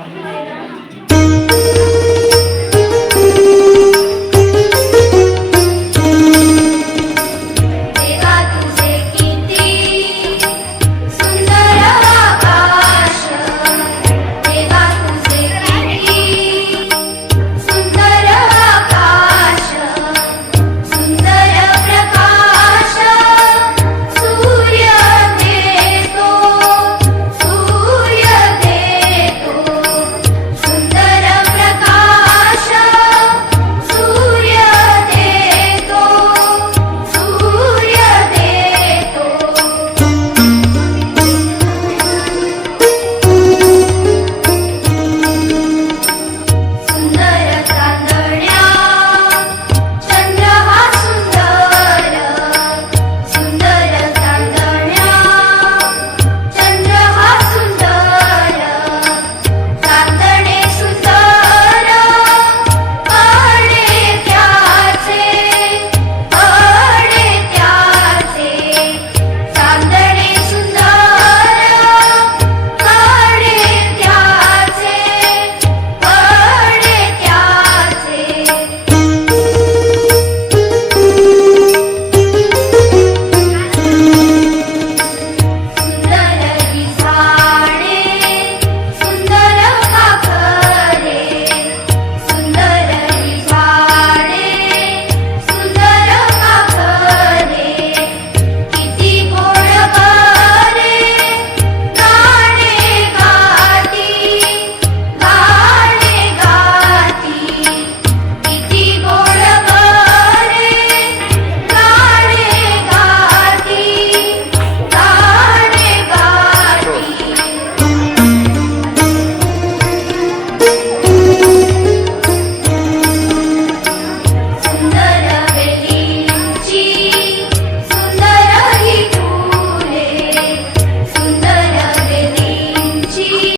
Thank you.